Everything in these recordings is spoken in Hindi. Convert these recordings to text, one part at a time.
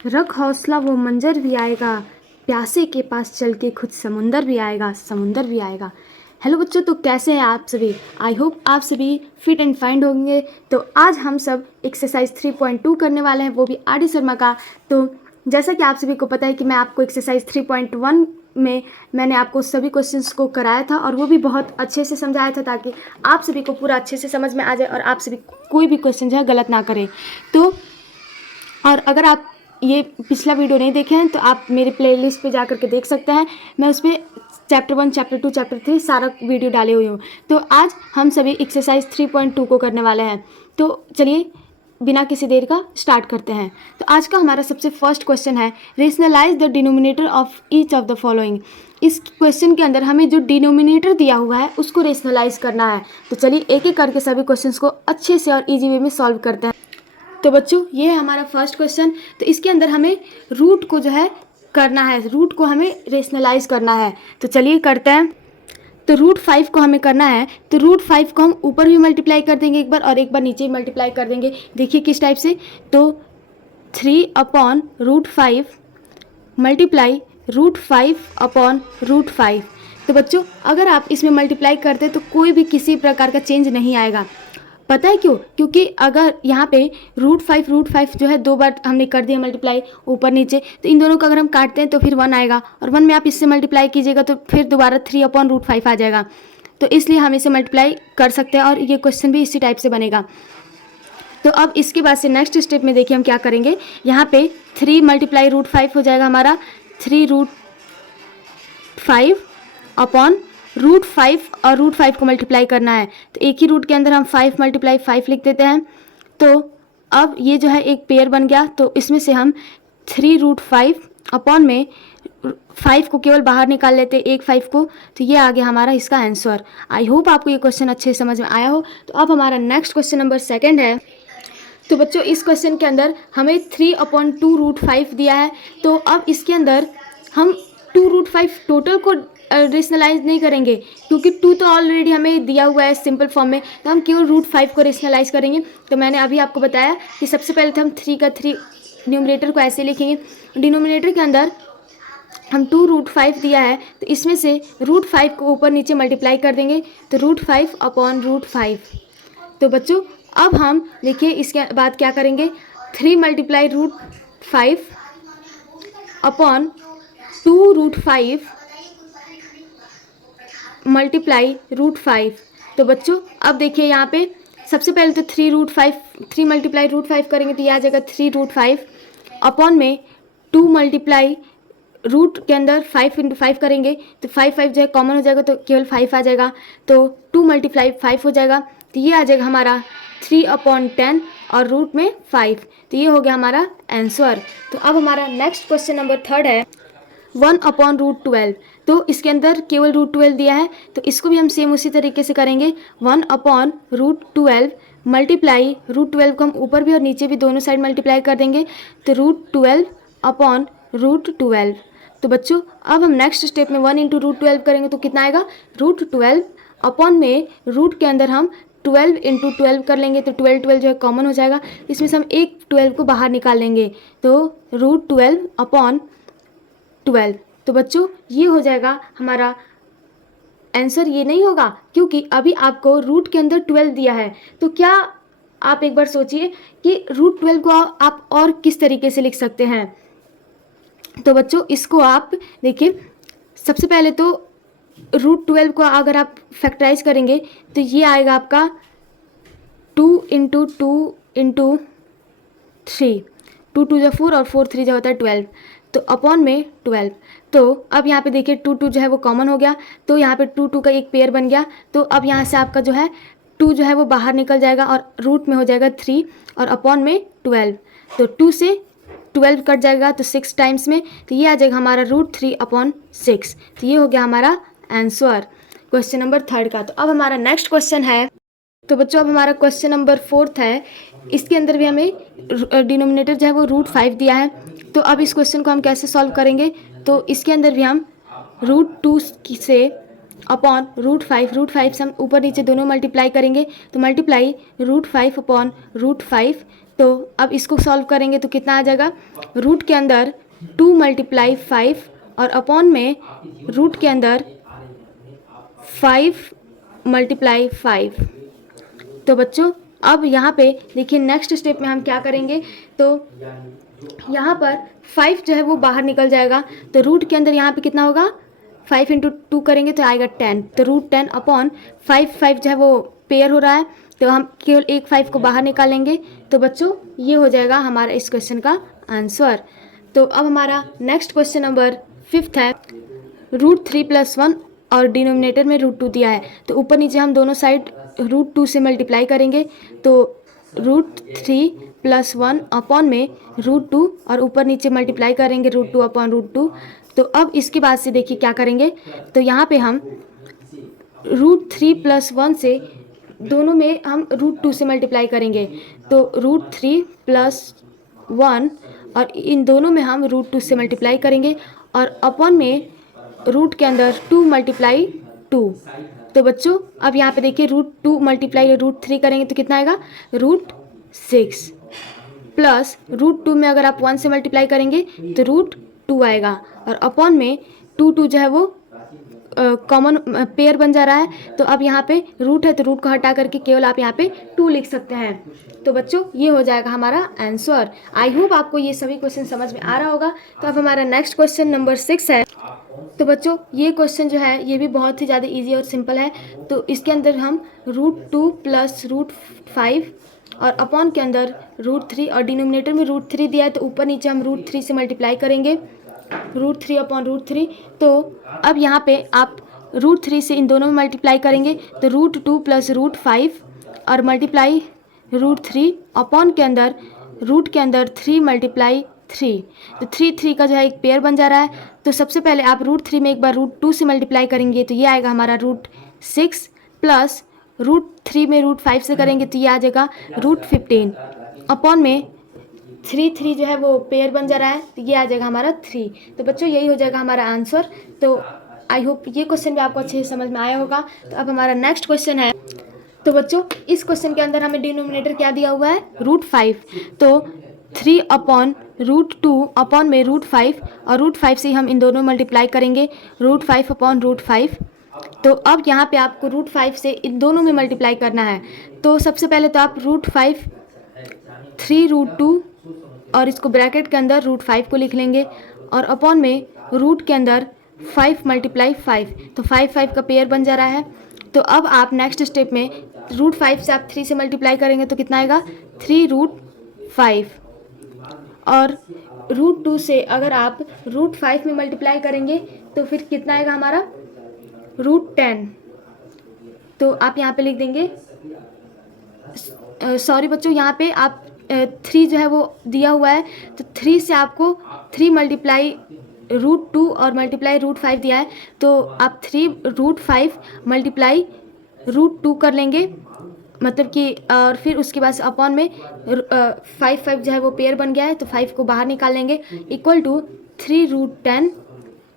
रख हौसला वो मंजर भी आएगा, प्यासे के पास चल के खुद समुंदर भी आएगा, समुंदर भी आएगा। हेलो बच्चों, तो कैसे हैं आप सभी? आई होप आप सभी फिट एंड फाइन होंगे। तो आज हम सब एक्सरसाइज 3.2 करने वाले हैं, वो भी आर डी शर्मा का। तो जैसा कि आप सभी को पता है कि मैं आपको एक्सरसाइज 3.1 में मैंने आपको सभी क्वेश्चंस को कराया था और वो भी बहुत अच्छे से समझाया था, ताकि आप सभी को पूरा अच्छे से समझ में आ जाए और आप सभी कोई भी क्वेश्चन जो है गलत ना करें। तो और अगर आप ये पिछला वीडियो नहीं देखे हैं तो आप मेरे प्लेलिस्ट पे जा करके देख सकते हैं। मैं उस पर चैप्टर 1, चैप्टर 2, चैप्टर 3 सारा वीडियो डाले हुए हूँ। तो आज हम सभी एक्सरसाइज 3.2 को करने वाले हैं। तो चलिए बिना किसी देर का स्टार्ट करते हैं। तो आज का हमारा सबसे फर्स्ट क्वेश्चन है, rationalize the denominator of each of the following. इस क्वेश्चन के अंदर हमें जो डिनोमिनेटर दिया हुआ है उसको रेशनलाइज करना है। तो चलिए एक एक करके सभी क्वेश्चंस को अच्छे से और इजी वे में सॉल्व करते हैं। तो बच्चों ये है हमारा फर्स्ट क्वेश्चन। तो इसके अंदर हमें रूट को जो है करना है, रूट को हमें रेशनलाइज करना है। तो चलिए करते हैं। तो रूट 5 को हमें करना है। तो रूट 5 को हम ऊपर भी मल्टीप्लाई कर देंगे एक बार और एक बार नीचे भी मल्टीप्लाई कर देंगे। देखिए किस टाइप से। तो 3/√5 मल्टीप्लाई √5/√5। तो बच्चों अगर आप इसमें मल्टीप्लाई करते हैं तो कोई भी किसी प्रकार का चेंज नहीं आएगा। पता है क्यों? क्योंकि अगर यहाँ पे √5 जो है 2 बार हमने कर दिया मल्टीप्लाई ऊपर नीचे, तो इन दोनों को अगर हम काटते हैं तो फिर 1 आएगा और 1 में आप इससे मल्टीप्लाई कीजिएगा तो फिर दोबारा 3/√5 आ जाएगा। तो इसलिए हम इसे मल्टीप्लाई कर सकते हैं और ये क्वेश्चन भी इसी टाइप से बनेगा। तो अब इसके बाद से नेक्स्ट स्टेप में देखिए हम क्या करेंगे। यहाँ पे 3 मल्टीप्लाई √5 हो जाएगा हमारा 3√5/√5 और √5 को मल्टीप्लाई करना है। तो एक ही रूट के अंदर हम 5 मल्टीप्लाई 5 लिख देते हैं। तो अब ये जो है एक पेयर बन गया। तो इसमें से हम 3√5 अपॉन में 5 को केवल बाहर निकाल लेते हैं, एक 5 को। तो ये आ गया हमारा इसका आंसर। आई होप आपको ये क्वेश्चन अच्छे से समझ में आया हो। तो अब हमारा नेक्स्ट क्वेश्चन नंबर 2 है। तो बच्चों इस क्वेश्चन के अंदर हमें 3/2√5 दिया है। तो अब इसके अंदर हम 2√5 टोटल को रेशनलाइज नहीं करेंगे, क्योंकि 2 तो ऑलरेडी हमें दिया हुआ है सिंपल फॉर्म में। तो हम केवल √5 को रेशनलाइज करेंगे। तो मैंने अभी आपको बताया कि सबसे पहले तो हम 3 का 3 न्यूमरेटर को ऐसे लिखेंगे। डिनोमिनेटर के अंदर हम 2√5 दिया है, तो इसमें से √5 को ऊपर नीचे मल्टीप्लाई कर देंगे। तो √5/√5। तो बच्चों अब हम देखिए इसके बाद क्या करेंगे। 3 मल्टीप्लाई √5 अपॉन 2√5 मल्टीप्लाई √5। तो बच्चों अब देखिए यहाँ पे सबसे पहले तो 3 मल्टीप्लाई √5 करेंगे तो यह आ जाएगा 3√5 अपॉन में 2 मल्टीप्लाई रूट के अंदर 5 × 5 करेंगे तो 5 जो है कॉमन हो जाएगा, तो केवल 5 आ जाएगा। तो 2 मल्टीप्लाई 5 हो जाएगा। तो ये आ जाएगा हमारा 3/10 और रूट में 5। तो ये हो गया हमारा आंसर। तो अब हमारा नेक्स्ट क्वेश्चन नंबर 3 है 1/√12। तो इसके अंदर केवल √12 दिया है, तो इसको भी हम सेम उसी तरीके से करेंगे। 1/√12 मल्टीप्लाई √12 को हम ऊपर भी और नीचे भी दोनों साइड मल्टीप्लाई कर देंगे। तो √12/√12। तो बच्चों अब हम नेक्स्ट स्टेप में 1 × √12 करेंगे तो कितना आएगा। √12 अपॉन में रूट के अंदर हम 12 × 12 कर लेंगे। तो 12 जो है कॉमन हो जाएगा, इसमें से हम एक 12 को बाहर निकाल लेंगे। तो √12/12। तो बच्चों ये हो जाएगा हमारा आंसर। ये नहीं होगा क्योंकि अभी आपको रूट के अंदर 12 दिया है। तो क्या आप एक बार सोचिए कि √12 को आप और किस तरीके से लिख सकते हैं। तो बच्चों इसको आप देखिए, सबसे पहले तो √12 को अगर आप फैक्टराइज करेंगे तो ये आएगा आपका 2 × 2 × 3, 2 2 जो 4 और 4 3 जो होता है 12। तो अपॉन में 12। तो अब यहाँ पे देखिए 2 2 जो है वो कॉमन हो गया, तो यहाँ पे 2 2 का एक पेयर बन गया। तो अब यहाँ से आपका जो है 2 जो है वो बाहर निकल जाएगा और रूट में हो जाएगा 3 और अपॉन में 12। तो 2 से 12 कट जाएगा तो 6 टाइम्स में। तो ये आ जाएगा हमारा √3/6। तो ये हो गया हमारा आंसर क्वेश्चन नंबर 3 का। तो अब हमारा नेक्स्ट क्वेश्चन है। तो बच्चों अब हमारा क्वेश्चन नंबर 4 है। इसके अंदर भी हमें डिनोमिनेटर जो है वो √5 दिया है। तो अब इस क्वेश्चन को हम कैसे सॉल्व करेंगे। तो इसके अंदर भी हम √2 से अपॉन √5 से हम ऊपर नीचे दोनों मल्टीप्लाई करेंगे। तो मल्टीप्लाई √5/√5 तो अब इसको सॉल्व करेंगे तो कितना आ जाएगा, रूट के अंदर 2 मल्टीप्लाई 5 और अपॉन में रूट के अंदर 5 मल्टीप्लाई 5। तो बच्चों अब यहाँ पे देखिए नेक्स्ट स्टेप में हम क्या करेंगे, तो यहाँ पर 5 जो है वो बाहर निकल जाएगा, तो रूट के अंदर यहाँ पे कितना होगा, 5 इंटू 2 करेंगे तो आएगा 10, तो रूट 10 अपॉन 5 जो है वो पेयर हो रहा है, तो हम केवल एक 5 को बाहर निकालेंगे। तो बच्चों ये हो जाएगा हमारा इस क्वेश्चन का आंसर। तो अब हमारा नेक्स्ट क्वेश्चन नंबर 5 है, √3+1 और डिनोमिनेटर में √2 दिया है, तो ऊपर नीचे हम दोनों साइड √2 से मल्टीप्लाई करेंगे, तो √3+1 अपॉन में √2 और ऊपर नीचे मल्टीप्लाई करेंगे √2 अपॉन √2। तो अब इसके बाद से देखिए क्या करेंगे, तो यहाँ पे हम √3+1 से दोनों में हम √2 से मल्टीप्लाई करेंगे, तो √3+1 और इन दोनों में हम √2 से मल्टीप्लाई करेंगे और अपॉन में रूट के अंदर 2 मल्टीप्लाई 2। तो बच्चों अब यहाँ पे देखिए √2 मल्टीप्लाई √3 करेंगे तो कितना आएगा, √6 प्लस √2 में अगर आप 1 से मल्टीप्लाई करेंगे तो √2 आएगा और अपॉन में 2 जो है वो कॉमन पेयर बन जा रहा है, तो अब यहाँ पे रूट है तो रूट को हटा करके केवल आप यहाँ पे 2 लिख सकते हैं। तो बच्चों ये हो जाएगा हमारा आंसर। आई होप आपको ये सभी क्वेश्चन समझ में आ रहा होगा। तो अब हमारा नेक्स्ट क्वेश्चन नंबर 6 है। तो बच्चों ये क्वेश्चन जो है ये भी बहुत ही ज़्यादा इजी और सिंपल है। तो इसके अंदर हम √2 प्लस √5 और अपॉन के अंदर √3 और डिनोमिनेटर में √3 दिया है, तो ऊपर नीचे हम √3 से मल्टीप्लाई करेंगे, √3 अपॉन √3। तो अब यहाँ पे आप √3 से इन दोनों में मल्टीप्लाई करेंगे तो √2 प्लस √5 और मल्टीप्लाई √3 अपॉन के अंदर रूट के अंदर 3 मल्टीप्लाई 3। तो 3 का जो है एक पेयर बन जा रहा है। तो सबसे पहले आप √3 में एक बार √2 से मल्टीप्लाई करेंगे तो ये आएगा हमारा √6 प्लस √3 में √5 से करेंगे तो ये आ जाएगा √15 अपॉन में 3 जो है वो पेयर बन जा रहा है, तो ये आ जाएगा हमारा 3। तो बच्चों यही हो जाएगा हमारा आंसर। तो आई होप ये क्वेश्चन भी आपको अच्छे से समझ में आया होगा। तो अब हमारा नेक्स्ट क्वेश्चन है। तो बच्चों इस क्वेश्चन के अंदर हमें डिनोमिनेटर क्या दिया हुआ है, √5। तो 3 अपॉन √2 अपॉन में √5 और √5 से हम इन दोनों मल्टीप्लाई करेंगे, √5 अपॉन √5। तो अब यहाँ पे आपको √5 से इन दोनों में मल्टीप्लाई करना है। तो सबसे पहले तो आप √5 3√2 और इसको ब्रैकेट के अंदर √5 को लिख लेंगे और अपॉन में रूट के अंदर 5 मल्टीप्लाई 5। तो 5 का पेयर बन जा रहा है। तो अब आप नेक्स्ट स्टेप में √5 से आप 3 से मल्टीप्लाई करेंगे तो कितना आएगा, 3√5 और √2 से अगर आप √5 में मल्टीप्लाई करेंगे तो फिर कितना आएगा हमारा, √10। तो आप यहाँ पे लिख देंगे, सॉरी बच्चों यहाँ पे आप 3 जो है वो दिया हुआ है, तो 3 से आपको 3 मल्टीप्लाई √2 और मल्टीप्लाई √5 दिया है, तो आप 3√5 मल्टीप्लाई √2 कर लेंगे, मतलब कि और फिर उसके बाद अपॉन में 5 जो है वो पेयर बन गया है, तो 5 को बाहर निकाल लेंगे, इक्वल टू 3√10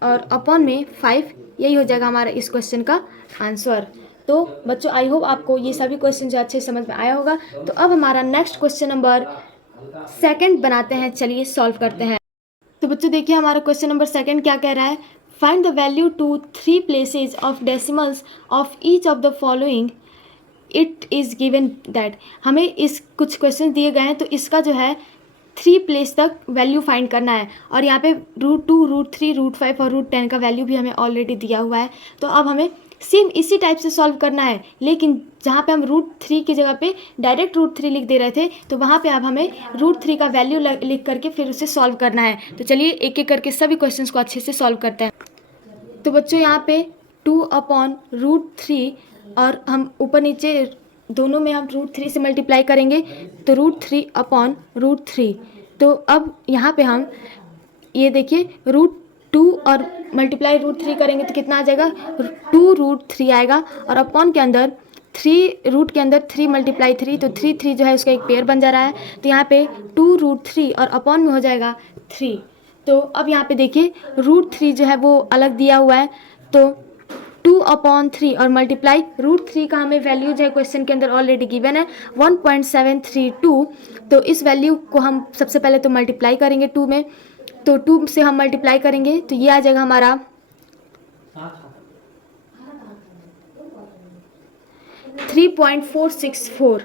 और अपॉन में 5। यही हो जाएगा हमारा इस क्वेश्चन का आंसर। तो बच्चों आई होप आपको ये सभी क्वेश्चन जो अच्छे समझ में आया होगा। तो अब हमारा नेक्स्ट क्वेश्चन नंबर 2 बनाते हैं, चलिए सॉल्व करते हैं। तो बच्चों देखिए हमारा क्वेश्चन नंबर 2 क्या कह रहा है, find the value to 3 places of decimals of each of the following. It is given that, हमें इस कुछ क्वेश्चन दिए गए हैं, तो इसका जो है 3 प्लेस तक वैल्यू फाइंड करना है और यहाँ पे √2 √3 √5 और √10 का वैल्यू भी हमें ऑलरेडी दिया हुआ है। तो अब हमें सेम इसी टाइप से सॉल्व करना है, लेकिन जहाँ पे हम √3 की जगह पे डायरेक्ट √3 लिख दे रहे थे, तो वहाँ पे अब हमें √3 का वैल्यू लिख करके फिर उसे सॉल्व करना है। तो चलिए एक एक करके सभी क्वेश्चंस को अच्छे से सॉल्व करते हैं। तो बच्चों यहाँ पे 2 अपॉन √3 और हम ऊपर नीचे दोनों में हम √3 से मल्टीप्लाई करेंगे, तो √3 अपॉन √3। तो अब यहाँ पे हम ये देखिए √2 और मल्टीप्लाई √3 करेंगे तो कितना आ जाएगा, 2√3 आएगा और अपॉन के अंदर 3 रूट के अंदर 3 मल्टीप्लाई 3, तो 3 जो है उसका एक पेयर बन जा रहा है। तो यहाँ पे 2√3 और अपॉन में हो जाएगा 3। तो अब यहाँ पे देखिए √3 जो है वो अलग दिया हुआ है, तो 2/3 और मल्टीप्लाई √3 का हमें वैल्यू जो है क्वेश्चन के अंदर ऑलरेडी गिवन है 1.732। तो इस वैल्यू को हम सबसे पहले तो मल्टीप्लाई करेंगे 2 में, तो 2 से हम मल्टीप्लाई करेंगे तो ये आ जाएगा हमारा 3.464।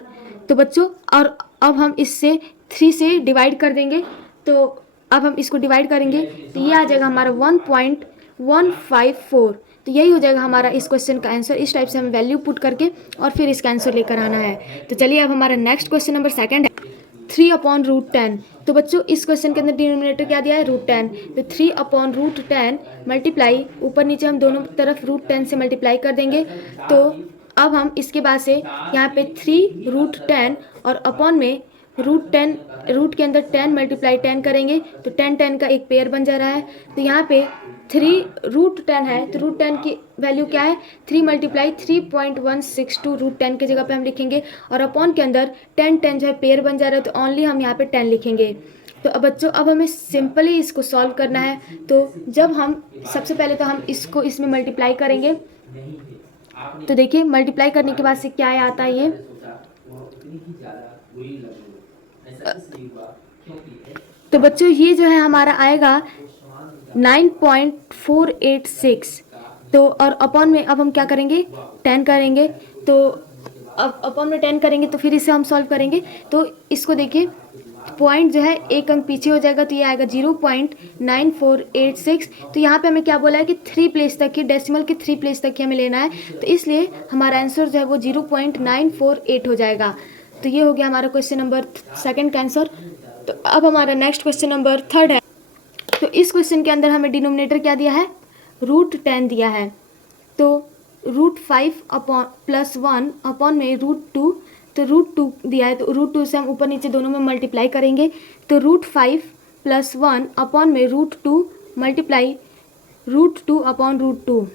तो बच्चों और अब हम इससे 3 से डिवाइड कर देंगे, तो अब हम इसको डिवाइड करेंगे तो ये आ जाएगा हमारा 1.154। तो यही हो जाएगा हमारा इस क्वेश्चन का आंसर। इस टाइप से हमें वैल्यू पुट करके और फिर इसका आंसर लेकर आना है। तो चलिए अब हमारा नेक्स्ट क्वेश्चन नंबर 2 है 3/√10। तो बच्चों इस क्वेश्चन के अंदर डिनोमिनेटर क्या दिया है √10, तो 3/√10 मल्टीप्लाई ऊपर नीचे हम दोनों तरफ √10 से मल्टीप्लाई कर देंगे। तो अब हम इसके बाद से यहाँ पे 3√10 और अपॉन में √10, रूट के अंदर 10 मल्टीप्लाई 10 करेंगे तो 10 का एक पेयर बन जा रहा है। तो यहाँ पे 3√10 है तो √10 की वैल्यू क्या है 3 मल्टीप्लाई 3.162 √10 की जगह पे हम लिखेंगे और अपॉन के अंदर 10 जो है पेयर बन जा रहा है तो ओनली हम यहाँ पे 10 लिखेंगे। तो अब बच्चों अब हमें सिंपली इसको सॉल्व करना है। तो जब हम सबसे पहले तो हम इसको इसमें मल्टीप्लाई करेंगे, तो देखिए मल्टीप्लाई करने के बाद से क्या आता है ये तो बच्चों ये जो है हमारा आएगा 9.486। तो और अपॉन में अब हम क्या करेंगे 10 करेंगे, तो अब अपॉन में 10 करेंगे तो फिर इसे हम सॉल्व करेंगे। तो इसको देखिए पॉइंट जो है एक अंक पीछे हो जाएगा तो ये आएगा 0.9486। तो यहाँ पे हमें क्या बोला है कि 3 प्लेस तक की डेसिमल के 3 प्लेस तक ही हमें लेना है, तो इसलिए हमारा आंसर जो है वो 0.948 हो जाएगा। तो ये हो गया हमारा क्वेश्चन नंबर 2 का आंसर। तो अब हमारा नेक्स्ट क्वेश्चन नंबर 3 है। तो इस क्वेश्चन के अंदर हमें डिनोमिनेटर क्या दिया है √10 दिया है, तो √5 + 1 अपॉन में √2, तो √2 दिया है तो √2 से हम ऊपर नीचे दोनों में मल्टीप्लाई करेंगे तो √5 + 1 अपॉन में √2 मल्टीप्लाई √2 अपॉन √2।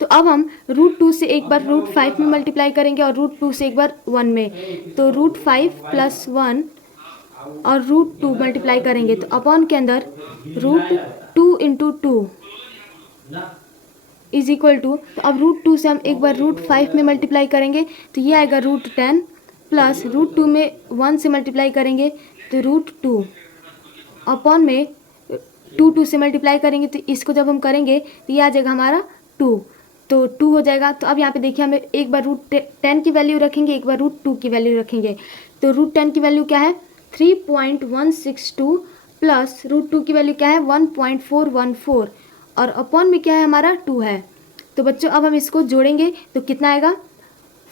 तो अब हम √2 से एक बार √5 में मल्टीप्लाई करेंगे और √2 से एक बार 1 में, तो √5 + 1 और √2 मल्टीप्लाई करेंगे तो अपॉन के अंदर √2 × 2 इज इक्वल टू, तो अब √2 से हम एक बार √5 में मल्टीप्लाई करेंगे तो ये आएगा √10 प्लस √2 में 1 से मल्टीप्लाई करेंगे तो √2 अपॉन में 2 से मल्टीप्लाई करेंगे तो इसको जब हम करेंगे तो ये आ जाएगा हमारा 2, तो 2 हो जाएगा। तो अब यहाँ पे देखिए हमें एक बार √10 की वैल्यू रखेंगे, एक बार √2 की वैल्यू रखेंगे। तो √10 की वैल्यू क्या है 3.162 प्लस √2 की वैल्यू क्या है 1.414 और अपॉन में क्या है हमारा 2 है। तो बच्चों अब हम इसको जोड़ेंगे तो कितना आएगा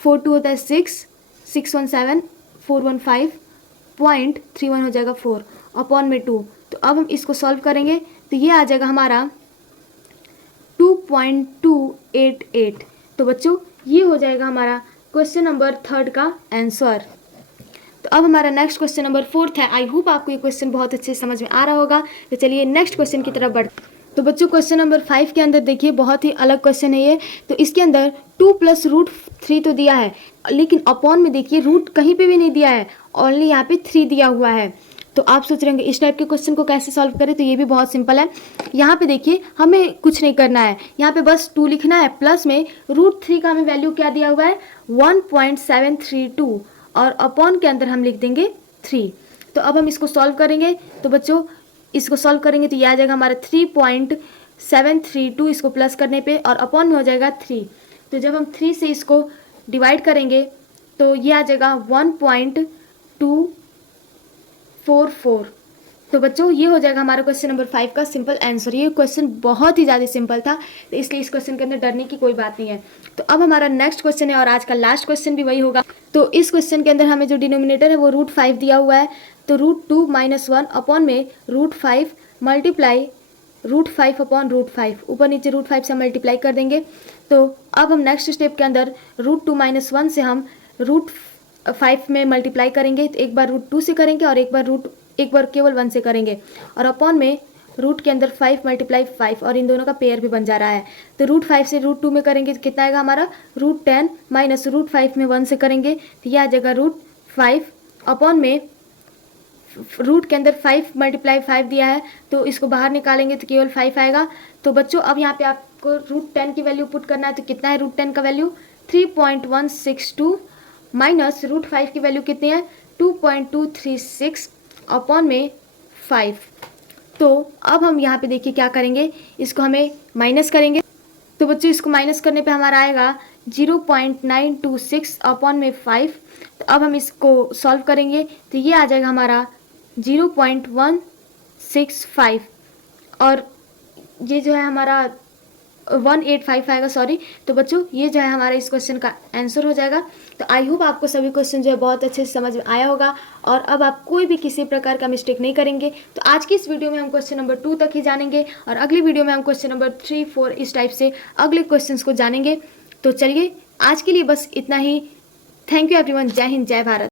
4 2 होता है 6, 617 415.31 हो जाएगा 4 अपॉन में 2। तो अब हम इसको सॉल्व करेंगे तो ये आ जाएगा हमारा 2.288। तो बच्चों ये हो जाएगा हमारा क्वेश्चन नंबर 3 का आंसर। तो अब हमारा नेक्स्ट क्वेश्चन नंबर 4 है। आई होप आपको ये क्वेश्चन बहुत अच्छे से समझ में आ रहा होगा। तो चलिए नेक्स्ट क्वेश्चन की तरफ बढ़ते। तो बच्चों क्वेश्चन नंबर 5 के अंदर देखिए बहुत ही अलग क्वेश्चन है ये। तो इसके अंदर 2 + √3 तो दिया है, लेकिन अपॉन में देखिए रूट कहीं पे भी नहीं दिया है, ओनली यहाँ पे 3 दिया हुआ है। तो आप सोच रहे होंगे इस टाइप के क्वेश्चन को कैसे सॉल्व करें, तो ये भी बहुत सिंपल है। यहाँ पे देखिए हमें कुछ नहीं करना है, यहाँ पे बस 2 लिखना है, प्लस में √3 का हमें वैल्यू क्या दिया हुआ है 1.732 और अपॉन के अंदर हम लिख देंगे 3। तो अब हम इसको सॉल्व करेंगे। तो बच्चों इसको सॉल्व करेंगे तो ये आ जाएगा हमारा 3.732 इसको प्लस करने पे और अपॉन में हो जाएगा 3। तो जब हम 3 से इसको डिवाइड करेंगे तो ये आ जाएगा 1.244। तो बच्चों ये हो जाएगा हमारा क्वेश्चन नंबर 5 का सिंपल आंसर। ये क्वेश्चन बहुत ही ज़्यादा सिंपल था, तो इसलिए इस क्वेश्चन के अंदर डरने की कोई बात नहीं है। तो अब हमारा नेक्स्ट क्वेश्चन है और आज का लास्ट क्वेश्चन भी वही होगा। तो इस क्वेश्चन के अंदर हमें जो डिनोमिनेटर है वो √5 दिया हुआ है, तो √2 - 1 अपॉन में √5 मल्टीप्लाई √5 अपॉन √5, ऊपर नीचे √5 से मल्टीप्लाई कर देंगे। तो अब हम नेक्स्ट स्टेप के अंदर √2 - 1 से हम √5 में मल्टीप्लाई करेंगे, तो एक बार √2 से करेंगे और एक बार केवल 1 से करेंगे और अपॉन में रूट के अंदर 5 × 5 और इन दोनों का पेयर भी बन जा रहा है। तो √5 से √2 में करेंगे तो कितना आएगा हमारा √10 माइनस √5 में 1 से करेंगे तो यह आ जाएगा √5 अपॉन में रूट के अंदर 5 × 5 दिया है, तो इसको बाहर निकालेंगे तो केवल 5 आएगा। तो बच्चों अब यहाँ पे आपको √10 की वैल्यू पुट करना है, तो कितना है √10 का वैल्यू 3.162 माइनस √5 की वैल्यू कितनी है 2.236 अपॉन में 5। तो अब हम यहाँ पे देखिए क्या करेंगे, इसको हमें माइनस करेंगे। तो बच्चों इसको माइनस करने पे हमारा आएगा 0.926 अपॉन में 5। तो अब हम इसको सॉल्व करेंगे तो ये आ जाएगा हमारा 0.165 और ये जो है हमारा 1855 आएगा, सॉरी। तो बच्चों ये जो है हमारा इस क्वेश्चन का आंसर हो जाएगा। तो आई होप आपको सभी क्वेश्चन जो है बहुत अच्छे से समझ में आया होगा और अब आप कोई भी किसी प्रकार का मिस्टेक नहीं करेंगे। तो आज की इस वीडियो में हम क्वेश्चन नंबर 2 तक ही जानेंगे और अगली वीडियो में हम क्वेश्चन नंबर 3, 4 इस टाइप से अगले क्वेश्चन को जानेंगे। तो चलिए आज के लिए बस इतना ही। Thank you everyone. जय हिंद, जय भारत।